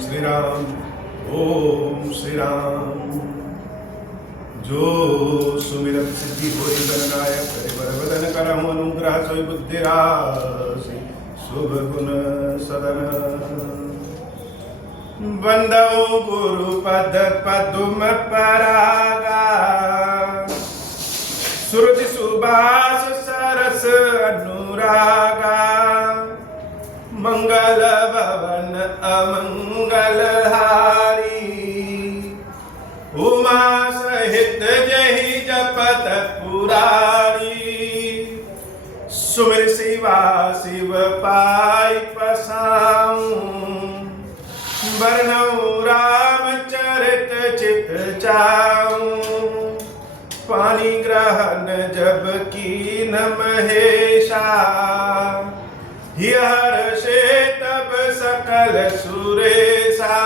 श्री राम, ओम श्री राम। जो सुमिरत सिद्धि होई गणनायक, करे बर बदन करहु अनुग्रह, सोई बुद्धि राशि शुभ गुण सदन। बंदौ गुरु पद पदुम परागा, सुरति सुबास सरस अनुरागा। मंगल भवन अमंगल हारी, उमा सहित जहि जपत पुरारी। सुमिर शिवा शिव पाई पसाऊं, बरनऊ रामचरित चित चाऊं। पानी ग्रहण जब कीन महेशा, हर्षे तब सकल सुरेशा।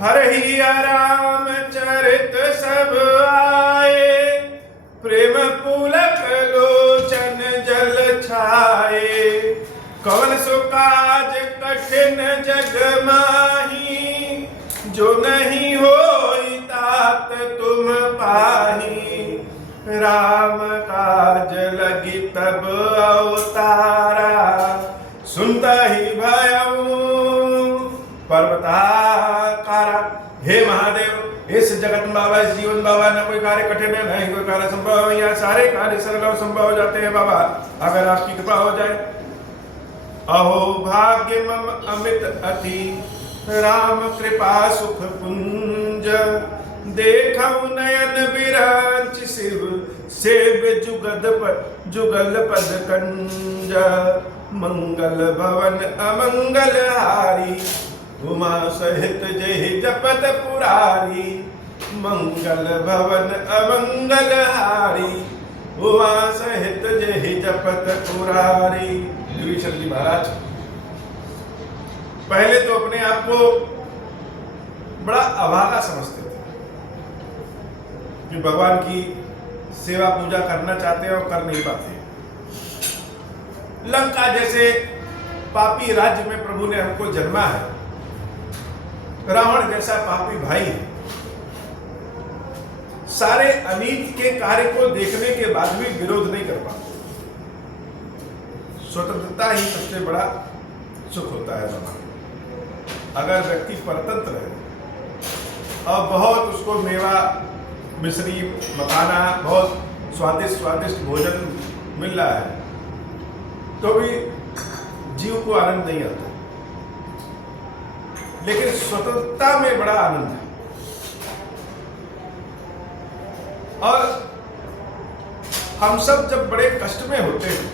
हरहि रामचरित सब आए, प्रेम पुलक लोचन जल छाए। कवन सो काज कठिन जग माही, जो नहीं होई तात तुम पाही। राम काज लगी तब अवतारा, सुनता ही भयऊ पर्वताकारा। हे महादेव, इस जगत में बाबा, इस जीवन बाबा, न कोई कार्य कठिन है, नहीं कोई कार्य संभव है। यहाँ सारे कार्य सरल और संभव हो जाते हैं बाबा, अगर आपकी कृपा हो जाए। अहो भाग्य मम अमित अति, राम कृपा सुख पुंज। देखऊ नयन विरांच शिव, सेव जुगल पद कंज। मंगल भवन अमंगल हारी, उमा सहित जहि जपत पुरारी। मंगल भवन अमंगल हारी, उमा सहित जहि जपत पुरारी। विभीषण जी महाराज पहले तो अपने आप को बड़ा अभागा समझते थे कि भगवान की सेवा पूजा करना चाहते हैं और कर नहीं पाते। लंका जैसे पापी राज्य में प्रभु ने हमको जन्मा है, रावण जैसा पापी भाई है। सारे अनीत के कार्य को देखने के बाद भी विरोध नहीं कर पाते। स्वतंत्रता ही सबसे बड़ा सुख होता है बाबा। अगर व्यक्ति परतंत्र है और बहुत उसको मेवा मिश्री मखाना, बहुत स्वादिष्ट भोजन मिल रहा है, तो भी जीव को आनंद नहीं आता। लेकिन स्वतंत्रता में बड़ा आनंद है। और हम सब जब बड़े कष्ट में होते हैं,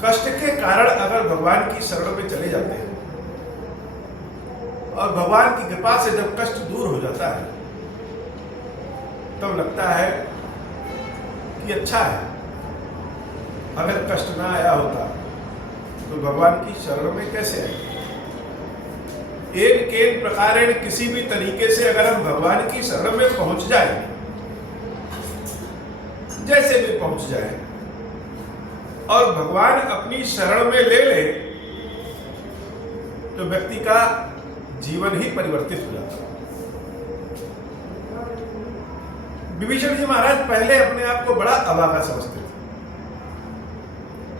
कष्ट के कारण अगर भगवान की शरण में चले जाते हैं और भगवान की कृपा से जब कष्ट दूर हो जाता है, तब लगता है कि अच्छा है। अगर कष्ट ना आया होता तो भगवान की शरण में कैसे आए। एक प्रकारेण किसी भी तरीके से अगर हम भगवान की शरण में पहुंच जाए, जैसे भी पहुंच जाए, और भगवान अपनी शरण में ले ले, तो व्यक्ति का जीवन ही परिवर्तित हो जाता है। विभीषण जी महाराज पहले अपने आप को बड़ा अभागा समझते थे,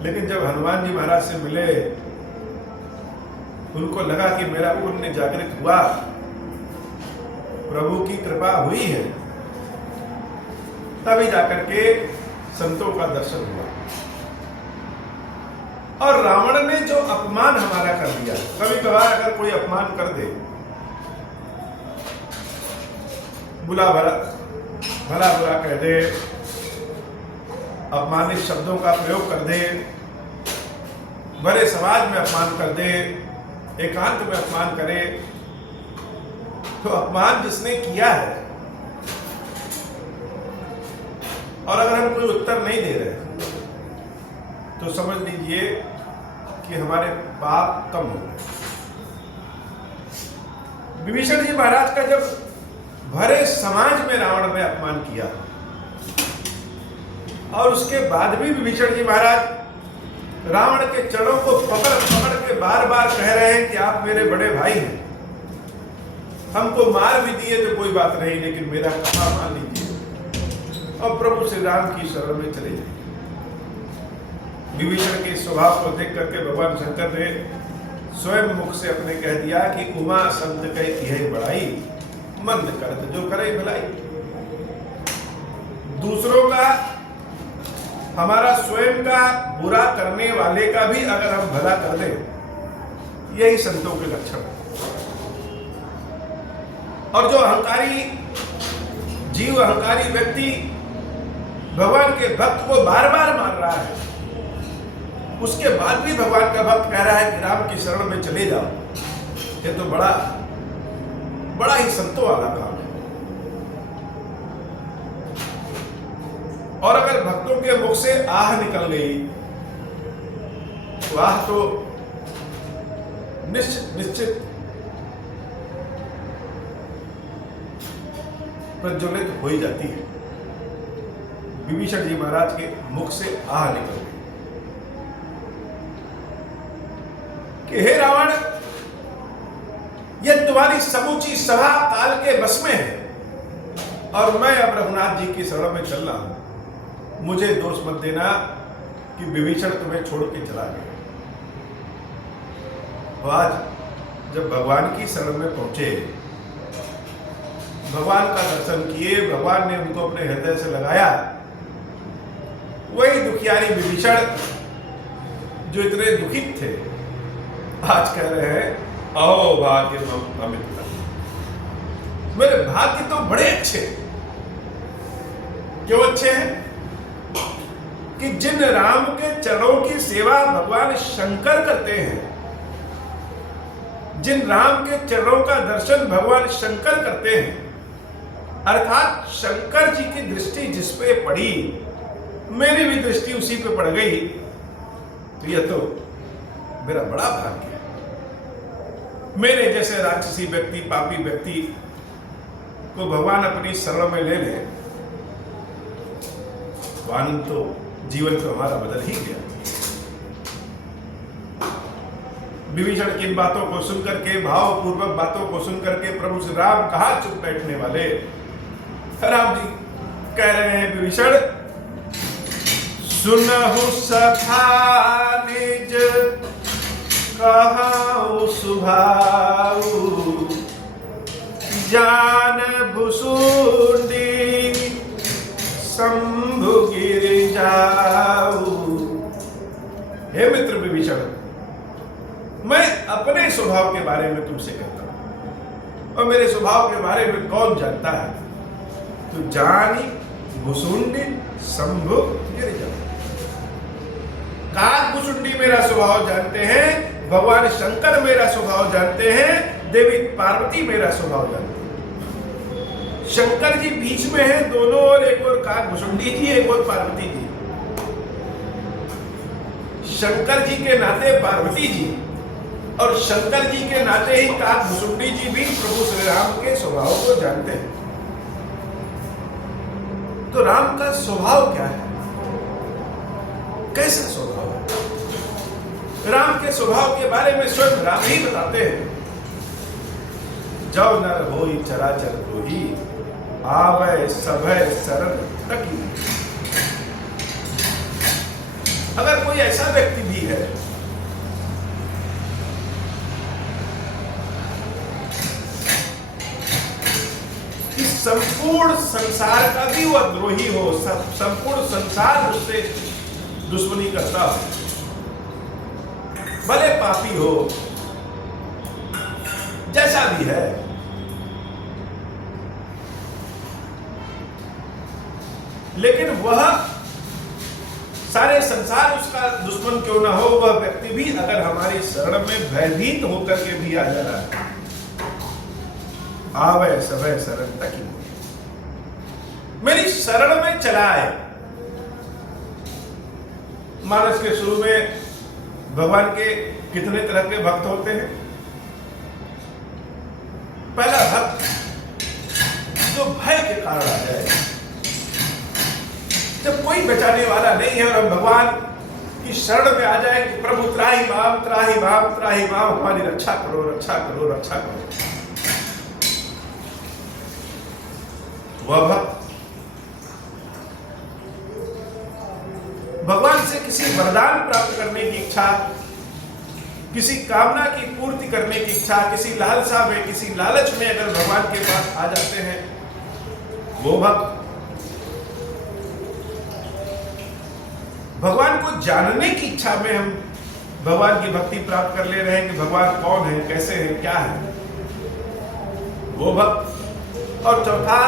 लेकिन जब हनुमान जी महाराज से मिले, उनको लगा कि मेरा पुण्य जागृत हुआ, प्रभु की कृपा हुई है, तभी जाकर के संतों का दर्शन हुआ। और रावण ने जो अपमान हमारा कर दिया, कभी कभार अगर कोई अपमान कर दे, भला बुरा कह दे, अपमानित शब्दों का प्रयोग कर दे, बड़े समाज में अपमान कर दे, एकांत में अपमान करे, तो अपमान जिसने किया है और अगर हम कोई उत्तर नहीं दे रहे तो समझ लीजिए कि हमारे पाप कम हो गए। विभीषण जी महाराज का जब भरे समाज में रावण ने अपमान किया और उसके बाद भी विभीषण जी महाराज रावण के चरणों को पकड़ पकड़ के बार बार कह रहे हैं कि आप मेरे बड़े भाई हैं, हमको मार भी दिए तो कोई बात नहीं, लेकिन मेरा कथा मान लीजिए और प्रभु श्री राम की शरण में चले जाइए। विभीषण के स्वभाव को देख करके भगवान शंकर ने स्वयं मुख से अपने कह दिया कि उमा संत कह यही बड़ाई, मंद करत जो करे भलाई। दूसरों का, हमारा स्वयं का बुरा करने वाले का भी अगर हम भला कर दें, यही संतों के लक्षण है। और जो अहंकारी जीव, अहंकारी व्यक्ति भगवान के भक्त को बार बार मार रहा है, उसके बाद भी भगवान का भक्त कह रहा है कि राम की शरण में चले जाओ, ये तो बड़ा ही संतों वाला काम है। और अगर भक्तों के मुख से आह निकल गई तो आह तो निश्चित प्रज्वलित हो ही जाती है। विभीषण जी महाराज के मुख से आह निकल गई कि हे रावण, यह तुम्हारी समूची सभा काल के बस में है और मैं अब रघुनाथ जी की शरण में चल रहा हूं। मुझे दोष मत देना कि विभीषण तुम्हें छोड़ के चला गया। तो आज जब भगवान की शरण में पहुंचे, भगवान का दर्शन किए, भगवान ने उनको अपने हृदय से लगाया, वही दुखियारी विभीषण जो इतने दुखित थे, आज कह रहे हैं अहो भाग्य अमित। मेरे भाग्य तो बड़े अच्छे। क्यों अच्छे हैं? कि जिन राम के चरणों की सेवा भगवान शंकर करते हैं, जिन राम के चरणों का दर्शन भगवान शंकर करते हैं, अर्थात शंकर जी की दृष्टि जिस पे पड़ी, मेरी भी दृष्टि उसी पे पड़ गई, तो यह तो मेरा बड़ा भाग्य है। मेरे जैसे राक्षसी व्यक्ति, पापी व्यक्ति को भगवान अपनी शरण में ले ले, तो आनंद तो जीवन को हमारा बदल ही गया। विभीषण की इन बातों को सुनकर के, भावपूर्वक बातों को सुनकर के प्रभु श्री राम कहाँ चुप बैठने वाले। राम जी कह रहे हैं, विभीषण सुनहु सखा निज कहाऊ सुभाऊ, जान भुसुंडी शंभु गिर जाऊ। हे मित्र विभीषण, मैं अपने स्वभाव के बारे में तुमसे कहता हूं, और मेरे स्वभाव के बारे में कौन जानता है? तो जानी भुसुंडी शंभु गिर जाऊ। काग भुसुंडी मेरा स्वभाव जानते हैं, भगवान शंकर मेरा स्वभाव जानते हैं, देवी पार्वती मेरा स्वभाव जानते हैं। शंकर जी बीच में है दोनों, और एक और काग भुसुंडी जी, एक और पार्वती जी। शंकर जी के नाते पार्वती जी और शंकर जी के नाते ही काग भुसुंडी जी भी प्रभु श्री राम के स्वभाव को जानते हैं। तो राम का स्वभाव क्या है? कैसा स्वभाव है? राम के स्वभाव के बारे में स्वयं राम ही बताते हैं। जब नर होई चराचर द्रोही, आवै सभय शरण तकी। अगर कोई ऐसा व्यक्ति भी है कि संपूर्ण संसार का भी वह द्रोही हो, संपूर्ण संसार उससे दुश्मनी करता हो, भले पापी हो, जैसा भी है, लेकिन वह सारे संसार उसका दुश्मन क्यों ना हो, वह व्यक्ति भी अगर हमारी शरण में भयभीत होकर के भी आ जा रहा है, आवे सभय शरण तक मेरी शरण में चला आए। मानस के शुरू में भगवान के कितने तरह के भक्त होते हैं? पहला भक्त जो भय के कारण आ जाए, जब कोई बचाने वाला नहीं है और हम भगवान की शरण में आ जाए कि प्रभु त्राही माम त्राही माम त्राही माम, हमारी रक्षा करो रक्षा करो रक्षा करो। वह भक्त भगवान से किसी वरदान प्राप्त करने की इच्छा, किसी कामना की पूर्ति करने की इच्छा, किसी लालसा में, किसी लालच में अगर भगवान के पास आ जाते हैं, वो भक्त भगवान को जानने की इच्छा में हम भगवान की भक्ति प्राप्त कर ले रहे हैं कि भगवान कौन है, कैसे है, क्या है, वो भक्त। और चौथा,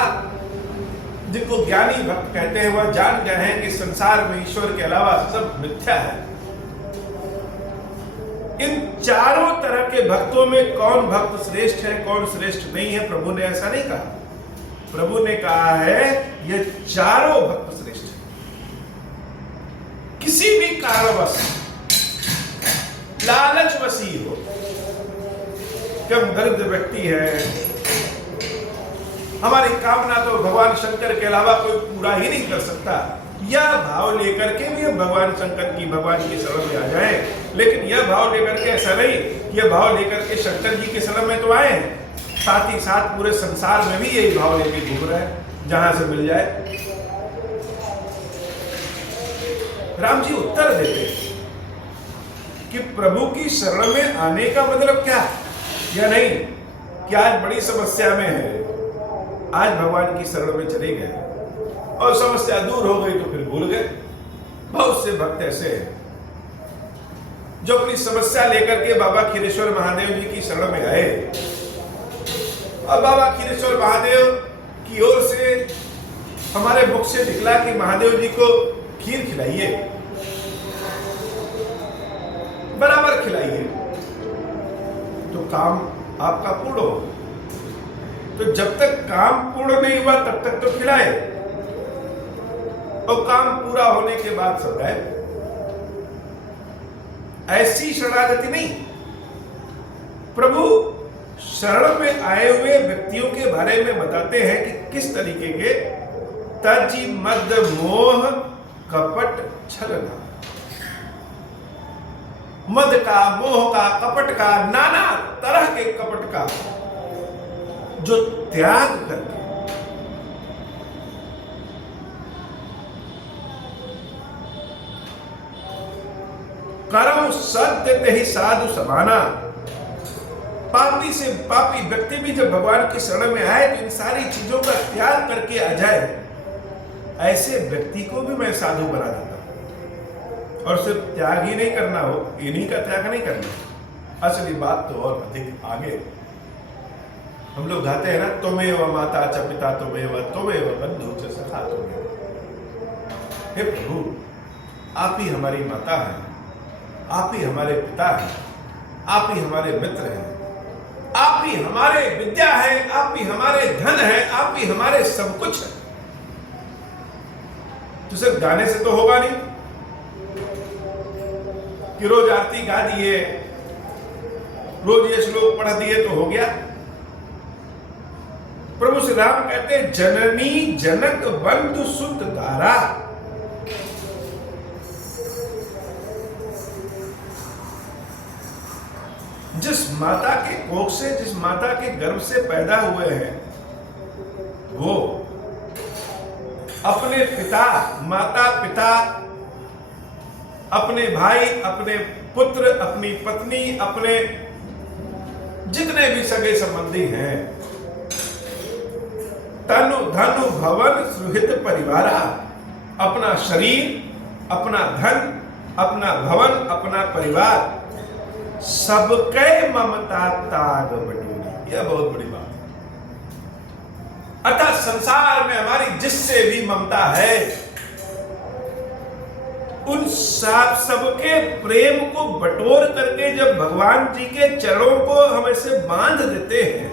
जिनको ज्ञानी भक्त कहते हैं, वह जान गए हैं कि संसार में ईश्वर के अलावा सब मिथ्या है। इन चारों तरह के भक्तों में कौन भक्त श्रेष्ठ है, कौन श्रेष्ठ नहीं है, प्रभु ने ऐसा नहीं कहा। प्रभु ने कहा है ये चारों भक्त श्रेष्ठ है। किसी भी कारणवश लालचवशी हो, कम दरिद्र व्यक्ति है, हमारी कामना तो भगवान शंकर के अलावा कोई पूरा ही नहीं कर सकता, यह भाव लेकर के भी हम भगवान शंकर की, भगवान की शरण में आ जाए। लेकिन यह भाव लेकर के ऐसा नहीं, यह भाव लेकर के शंकर जी के शरण में तो आए हैं, साथ ही साथ पूरे संसार में भी यही भाव लेके घूम रहे हैं, जहां से मिल जाए। राम जी उत्तर देते हैं कि प्रभु की शरण में आने का मतलब क्या, या नहीं कि आज बड़ी समस्या में है, आज भगवान की शरण में चले गए और समस्या दूर हो गई तो फिर भूल गए। बहुत से भक्त ऐसे हैं जो अपनी समस्या लेकर के बाबा खीरेश्वर महादेव जी की शरण में आए और बाबा खीरेश्वर महादेव की ओर से हमारे मुख से निकला कि महादेव जी को खीर खिलाइए, बराबर खिलाइए, तो काम आपका पूर्ण हो। तो जब तक काम पूर्ण नहीं हुआ तब तक तो खिलाए, और काम पूरा होने के बाद सब गए। ऐसी शरणागति नहीं। प्रभु शरण में आए हुए व्यक्तियों के बारे में बताते हैं कि किस तरीके के तजी मद मोह कपट छलना, मद का, मोह का, कपट का, नाना तरह के कपट का जो त्याग करके कर्म सत्य ते ही साधु समाना। पापी से पापी व्यक्ति भी जब भगवान की शरण में आए तो इन सारी चीजों का त्याग करके आ जाए, ऐसे व्यक्ति को भी मैं साधु बना देता हूं। और सिर्फ त्याग ही नहीं करना हो, इन्हीं का त्याग नहीं करना, असली बात तो और अधिक आगे। हम लोग गाते हैं ना, त्वमेव माता च पिता त्वमेव, त्वमेव बंधु च सखा त्वमेव। हे प्रभु, आप ही हमारी माता हैं, आप ही हमारे पिता हैं, आप ही हमारे मित्र हैं, आप ही हमारे विद्या है, आप ही हमारे धन है, आप ही हमारे सब कुछ है। तो सिर्फ गाने से तो होगा नहीं कि रोज आरती गा दिए, रोज ये श्लोक पढ़ दिए तो हो गया। प्रभु श्री राम कहते हैं, जननी जनक बंधु सुत दारा। जिस माता के कोख से, जिस माता के गर्भ से पैदा हुए हैं, वो अपने पिता, माता पिता, अपने भाई, अपने पुत्र, अपनी पत्नी, अपने जितने भी सगे संबंधी हैं, तनु धनु भवन सुहित परिवारा, अपना शरीर, अपना धन, अपना भवन, अपना परिवार, सबके ममता ताग बटोरी। यह बहुत बड़ी बात है। अतः संसार में हमारी जिससे भी ममता है, उन सबके प्रेम को बटोर करके जब भगवान जी के चरणों को हम ऐसे बांध देते हैं,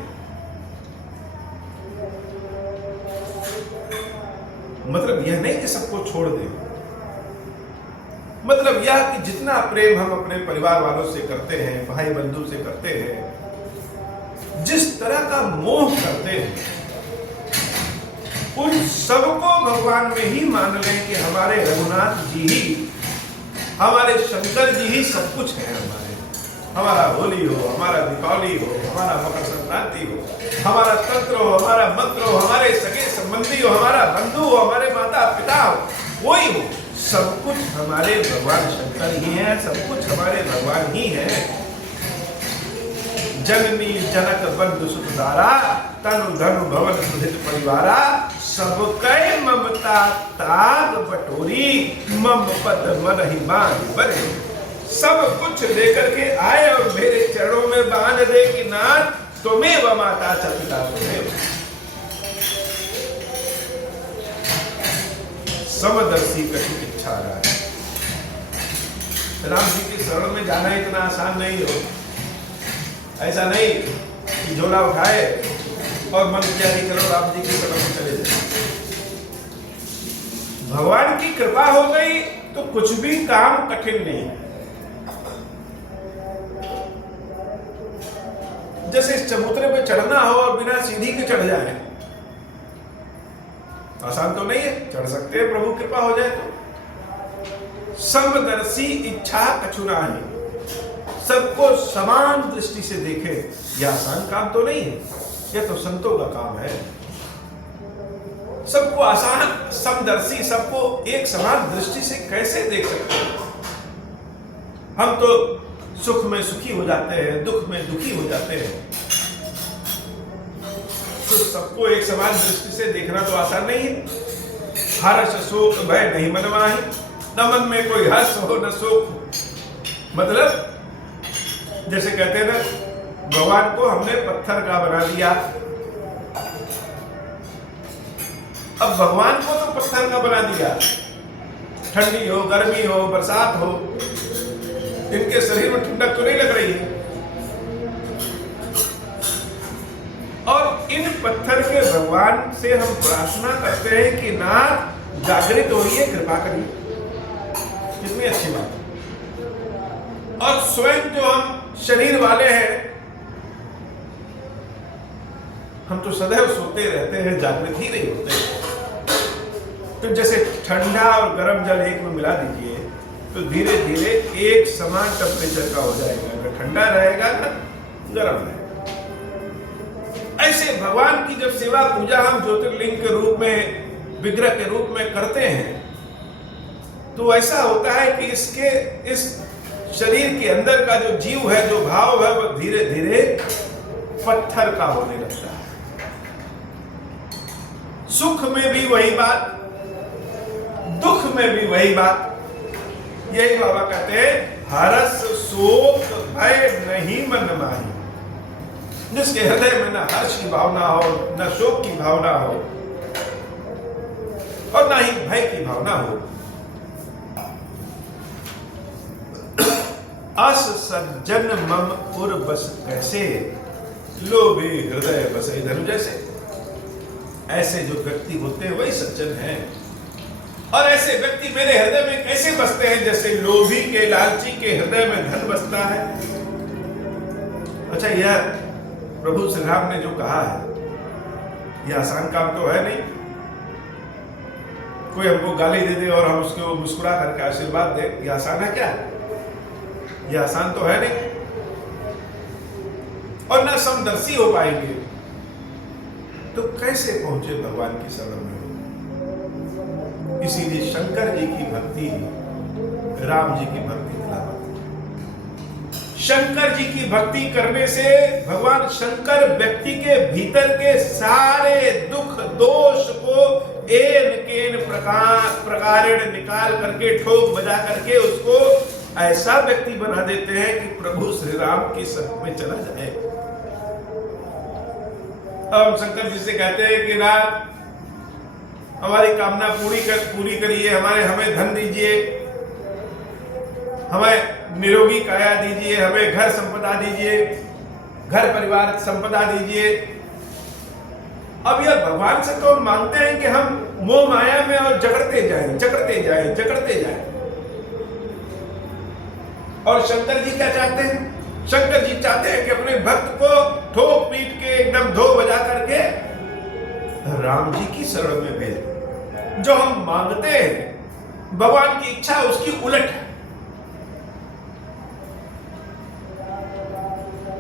मतलब यह नहीं कि सबको छोड़ दें, मतलब यह कि जितना प्रेम हम अपने परिवार वालों से करते हैं, भाई बंधु से करते हैं, जिस तरह का मोह करते हैं, उन सबको भगवान में ही मान लें कि हमारे रघुनाथ जी ही हमारे शंकर जी ही सब कुछ है हमारा होली हो, हमारा दीपावली हो, हमारा मकर संक्रांति हो, हमारा तंत्र हो, हमारा मंत्र हो, हमारे सगे संबंधी हो, हमारा बंधु हो, हमारे माता पिता हो, कोई हो, सब कुछ हमारे भगवान शंकर ही है, सब कुछ हमारे भगवान ही है। जननी जनक बंधु सुत दारा, तनु धनु भवन सुधित परिवारा, सब कई ममता ताग बटोरी, मम पद मन ही बांध बरे। सब कुछ लेकर के आए और मेरे चरणों में बांध दे कि नाथ तुम्हें व माता च पिता तुम्हें। समदर्शी कठिन इच्छा रहा है। राम जी के शरण में जाना इतना आसान नहीं हो। ऐसा नहीं कि झोला उठाए और मन किया कि चलो राम जी के शरण में चले जाए। भगवान की कृपा हो गई तो कुछ भी काम कठिन नहीं है। जैसे इस चबूतरे पे चढ़ना हो और बिना सीढ़ी के चढ़ जाए, आसान तो नहीं है, चढ़ सकते हैं, प्रभु कृपा हो जाए तो। समदर्शी इच्छा कछु नाही, सबको समान दृष्टि से देखे, यह आसान काम तो नहीं है, यह तो संतों का काम है। सबको आसान समदर्शी, सबको एक समान दृष्टि से कैसे देख सकते हैं? हम तो सुख में सुखी हो जाते हैं, दुख में दुखी हो जाते हैं। तो सबको एक समान दृष्टि से देखना तो आसान नहीं है। हर्ष शोक भय नहीं मन माही, न मन में कोई हर्ष हो न शोक हो। मतलब जैसे कहते हैं ना, भगवान को हमने पत्थर का बना दिया। अब भगवान को तो पत्थर का बना दिया, ठंडी हो, गर्मी हो, बरसात हो, इनके शरीर में ठंडक तो नहीं लग रही है। और इन पत्थर के भगवान से हम प्रार्थना करते हैं कि नाथ जागृत होइए, कृपा करिए। कितनी अच्छी बात है। और स्वयं जो हम शरीर वाले हैं, हम तो सदैव सोते रहते हैं, जागृत ही नहीं होते। तो जैसे ठंडा और गर्म जल एक में मिला दीजिए तो धीरे धीरे एक समान टेम्परेचर का हो जाएगा, न ठंडा रहेगा न गर्म रहेगा। ऐसे भगवान की जब सेवा पूजा हम ज्योतिर्लिंग के रूप में, विग्रह के रूप में करते हैं, तो ऐसा होता है कि इस शरीर के अंदर का जो जीव है, जो भाव है, वो धीरे धीरे पत्थर का होने लगता है। सुख में भी वही बात, दुख में भी वही बात। यही बाबा कहते हैं, हर्ष शोक भय नहीं मन माही। जिसके हृदय में न हर्ष की भावना हो, न शोक की भावना हो, और न ही भय की भावना हो। अस सज्जन मम उर बस कैसे, लोभे हृदय बसे धनु जैसे। ऐसे जो व्यक्ति होते हैं वही सज्जन हैं। और ऐसे व्यक्ति मेरे हृदय में कैसे बसते हैं? जैसे लोभी के, लालची के हृदय में धन बसता है। अच्छा, यह प्रभु श्री राम ने जो कहा है, यह आसान काम तो है नहीं। कोई हमको गाली दे दे और हम उसको मुस्कुरा करके आशीर्वाद दे, यह आसान है क्या? यह आसान तो है नहीं। और ना समदर्शी हो पाएंगे तो कैसे पहुंचे भगवान की शरण में? इसीलिए शंकर जी की भक्ति राम जी की भक्ति खिलाफत। शंकर जी की भक्ति करने से भगवान शंकर व्यक्ति के भीतर के सारे दुख दोष को एन केन प्रकारेण निकाल करके, ठोक बजा करके उसको ऐसा व्यक्ति बना देते हैं कि प्रभु श्री राम की शरण में चला जाए। हम शंकर जी से कहते हैं कि नाथ हमारी कामना पूरी करिए, हमें धन दीजिए, हमें निरोगी काया दीजिए, हमें घर संपदा दीजिए, घर परिवार संपदा दीजिए। अब यह भगवान से तो हम मांगते हैं कि हम मोह माया में और जकड़ते जाएं। और शंकर जी क्या चाहते हैं? शंकर जी चाहते हैं कि अपने भक्त को ठोक पीट के, एकदम धो बजा करके राम जी की शरण में भेज। जो हम मांगते हैं, भगवान की इच्छा उसकी उलट है।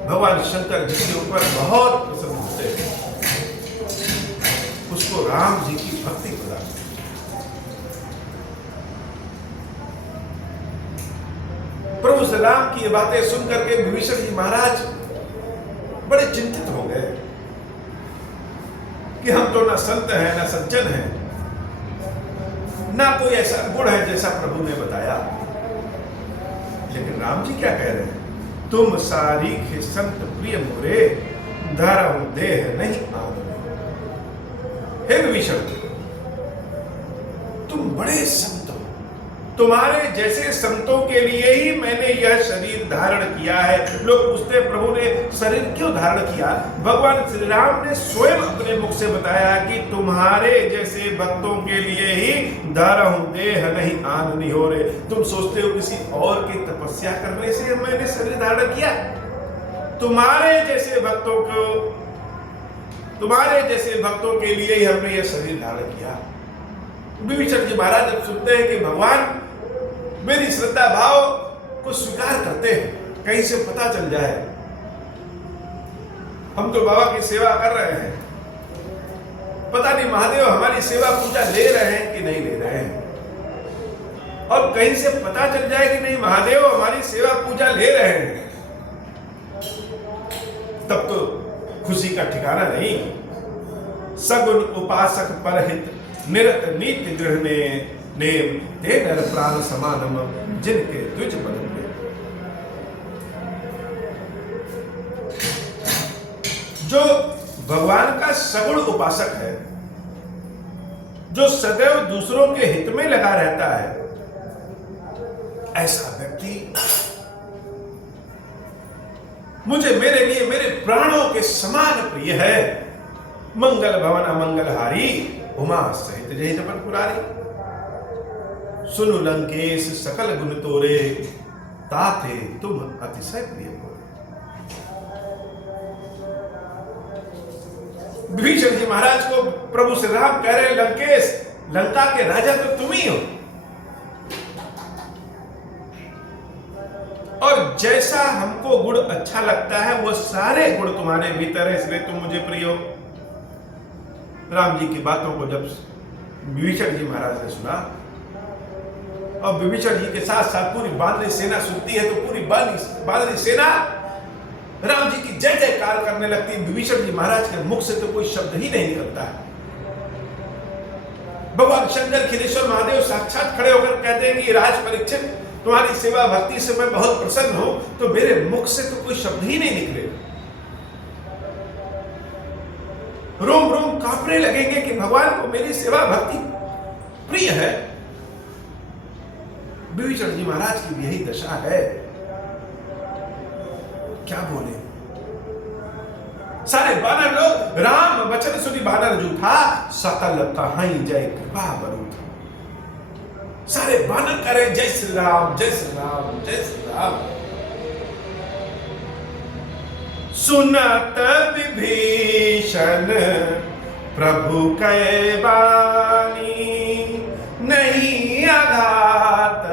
भगवान शंकर जिसके ऊपर बहुत प्रसन्न होते हैं उसको राम जी की भक्ति प्रदान। प्रभु श्री राम की ये बातें सुनकर के विभीषण जी महाराज बड़े चिंतित हो गए कि हम तो ना संत हैं ना सज्जन हैं, ना कोई ऐसा गुण है जैसा प्रभु ने बताया। लेकिन राम जी क्या कह रहे हैं? तुम सारीखे संत प्रिय मोरे, धरम देह नहीं आन। हे विभीषण, तुम बड़े संत हो, तुम्हारे जैसे संतों के लिए ही मैंने यह शरीर धारण किया है। लोग पूछते प्रभु ने शरीर क्यों धारण किया? भगवान श्री राम ने स्वयं अपने मुख से बताया कि तुम्हारे जैसे भक्तों के लिए ही धरहु देह नहीं आन नहीं हो रहे। तुम सोचते हो किसी और की तपस्या करने से मैंने शरीर धारण किया? तुम्हारे जैसे भक्तों के लिए ही हमने यह शरीर धारण किया। विभीषण जी महाराज जब सुनते हैं कि भगवान मेरी श्रद्धा भाव को स्वीकार करते हैं, कहीं से पता चल जाए हम तो बाबा की सेवा कर रहे हैं, पता नहीं महादेव हमारी सेवा पूजा ले रहे हैं कि नहीं ले रहे हैं, और कहीं से पता चल जाए कि नहीं महादेव हमारी सेवा पूजा ले रहे हैं, तब तो खुशी का ठिकाना नहीं। सगुन उपासक परहित निरत नीति गृहने नेम ते नर प्राण समानम जिनके द्विज बन गए। जो भगवान का सगुण उपासक है, जो सदैव दूसरों के हित में लगा रहता है, ऐसा व्यक्ति मुझे मेरे लिए मेरे प्राणों के समान प्रिय है। मंगल भवन अमंगलहारी उमा सहित जय तपन पुरारी। सुनु लंकेश सकल गुण तोरे, ताते तुम अतिशय प्रिय बोले। विभीषण जी महाराज को प्रभु श्री राम कह रहे लंकेश, लंका के राजा तो तुम ही हो, और जैसा हमको गुण अच्छा लगता है वो सारे गुण तुम्हारे भीतर है, इसलिए तुम मुझे प्रिय हो। राम जी की बातों को जब विभीषण जी महाराज ने सुना, और विभीषण जी के साथ साथ पूरी बानरी सेना सुनती है, तो पूरी बानरी सेना राम जी की जय जयकार करने लगती है। विभीषण जी महाराज के मुख से तो कोई शब्द ही नहीं निकलता है। भगवान शंकर खिलेश्वर महादेव साक्षात खड़े होकर कहते हैं कि राज परीक्षित, तुम्हारी सेवा भक्ति से मैं बहुत प्रसन्न हूं, तो मेरे मुख से तो कोई शब्द ही नहीं निकले। रोम रोम कांपने लगेंगे कि भगवान को मेरी सेवा भक्ति प्रिय है। विभीषण जी महाराज की यही दशा है, क्या बोले? सारे बानर लोग राम वचन सुनी बानर जूठा, सकल कहाई जय कृपा बरूठा। सारे बानर करे जय श्री राम जय श्री राम जय श्री राम। सुनत विभीषण प्रभु कै वाणी, नहीं आघात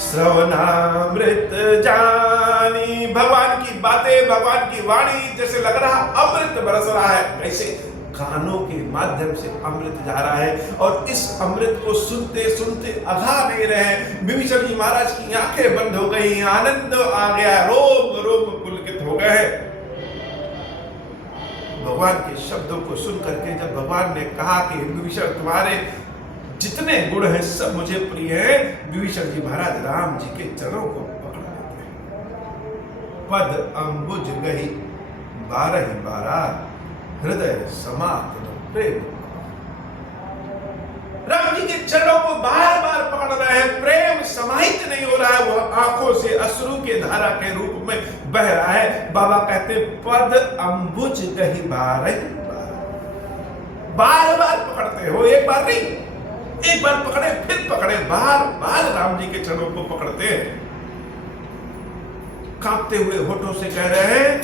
श्रवणामृत जानी। भगवान की बातें, भगवान की वाणी जैसे लग रहा अमृत बरस रहा है, वैसे कानों के माध्यम से अमृत जा रहा है, और इस अमृत को सुनते सुनते अघा नहीं रहे। विभीषण जी महाराज की आंखें बंद हो गई, आनंद आ गया, रोम रोम पुलकित हो गए। भगवान के शब्दों को सुन करके जब भगवान ने कहा कि विभीषण तुम्हारे जितने गुण हैं सब मुझे प्रिय है, विभीषण जी महाराज राम जी के चरणों को पकड़ लेते हैं। पद अंबुज गही 12 हृदय समात प्रेम। राम जी के चरणों को बार बार पकड़ रहे हैं, प्रेम समाहित नहीं हो रहा है, वह आंखों से अश्रु के धारा के रूप में बह रहा है। बाबा कहते पद अंबुज गही 12 बार बार पकड़ते हो, एक बार नहीं, एक बार पकड़े फिर पकड़े, बार बार राम जी के चरणों को पकड़ते हैं। कांपते हुए होठों से कह रहे हैं,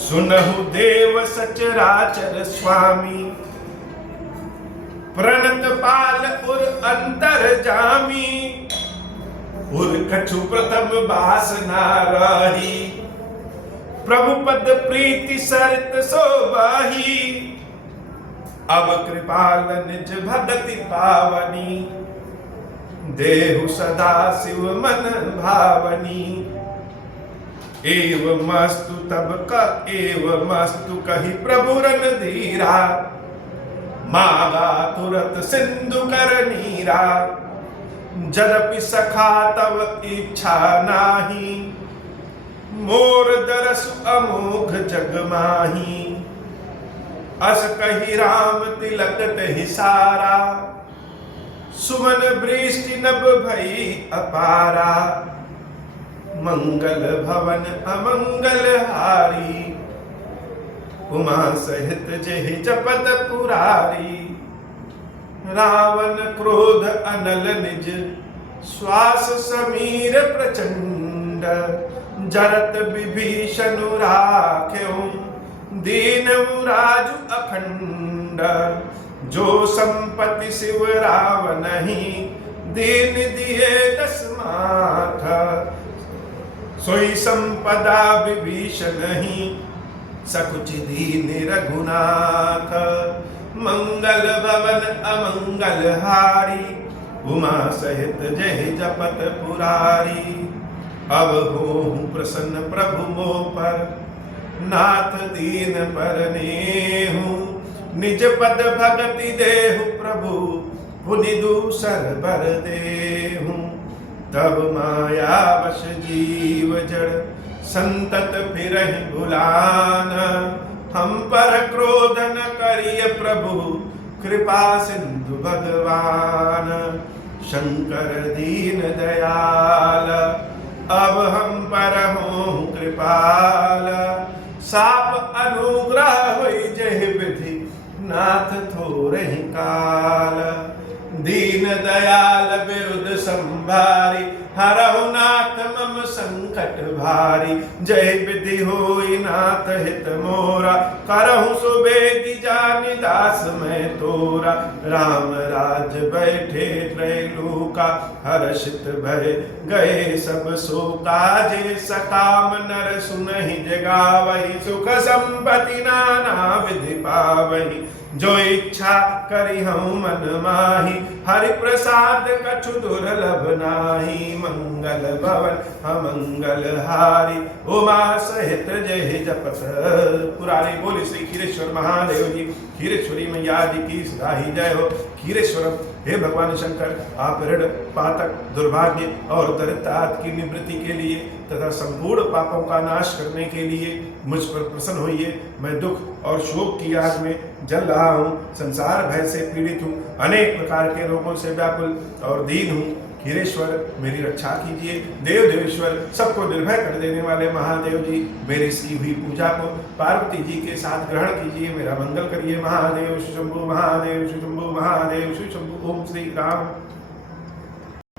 सुनहु देव सचराचर स्वामी, प्रणत पाल उर अंतर जामी, उर कछु प्रथम बासना रही, प्रभु पद प्रीति सरित सोबाही, अब कृपाल निज भगति पावनी, देहु सदा शिव मन भावनी। एव मस्तु तब का एव मस्तु कही प्रभु रणधीरा, मागा तुरत सिंधु कर नीरा, जदपि सखा तब इच्छा नाही, मोर दरसु अमोघ जग माही। अस कही राम तिलक तहि सारा, सुमन वृष्टि नभ भई अपारा, मंगल भवन अमंगल हारी, उमा सहित जेहि जपत पुरारी। रावण क्रोध अनल निज, श्वास समीर प्रचंड, जरत विभीषण राख्यो, दीन राजु अखंड। जो संपत्ति शिव रावण ही, दीन दिए दस माथ, सोई संपदा विभीषण ही, सकुच दीन रघुनाथ। मंगल भवन अमंगल हारी, उमा सहित जय जपत पुरारी। अब होहु प्रसन्न प्रभु मोह पर, नाथ दीन पर नेहु, निज पद भगति देहु प्रभु, पुनि दूसर बर देहु। तब माया वश जीव जड़, संतत फिरहि भुलान, हम पर क्रोध न करिय प्रभु, कृपा सिंधु भगवान। शंकर दीन दयाल, अब हम पर हों कृपाल, साप अनुग्रह होई जहि विधि, नाथ थोरहि काल। दीन दयाल विरुद्ध संभारी, हरहु नाथ मम संकट भारी। जय विधि होई नाथ हित मोरा, करहु सुबेगी जानि दास मैं तोरा। राम राज बैठे त्रैलोका, हर्षित भय गए सब शोका। जे सकाम नर सुनहि जगावहि, सुख संपत्ति नाना विधि पावहि। जो इच्छा करी हूँ मन माही, हरि प्रसाद कछु दुर्लभ नाही। मंगल भवन अमंगल हारी, उमा सहित जय जपत पुरारी। बोले श्री खीरेश्वर महादेव जी, खीरेश्वरी मैया जी की सदा ही जय हो। खीरेश्वरम, हे भगवान शंकर, आप ऋण पातक दुर्भाग्य और दरिद्रता की निवृत्ति के लिए तथा संपूर्ण पापों का नाश करने के लिए मुझ पर प्रसन्न होइए। मैं दुख और शोक की आग में जल रहा हूँ, संसार भय से पीड़ित हूँ, अनेक प्रकार के रोगों से व्याकुल और दीन हूँ। खीरेश्वर, मेरी रक्षा कीजिए। देव देवेश्वर, सबको निर्भय कर देने वाले महादेव जी, मेरी इसकी हुई पूजा को पार्वती जी के साथ ग्रहण कीजिए, मेरा मंगल करिए। महादेव शिव शंभु, महादेव शिव शंभु, महादेव शिव शंभु। ओम श्री राम।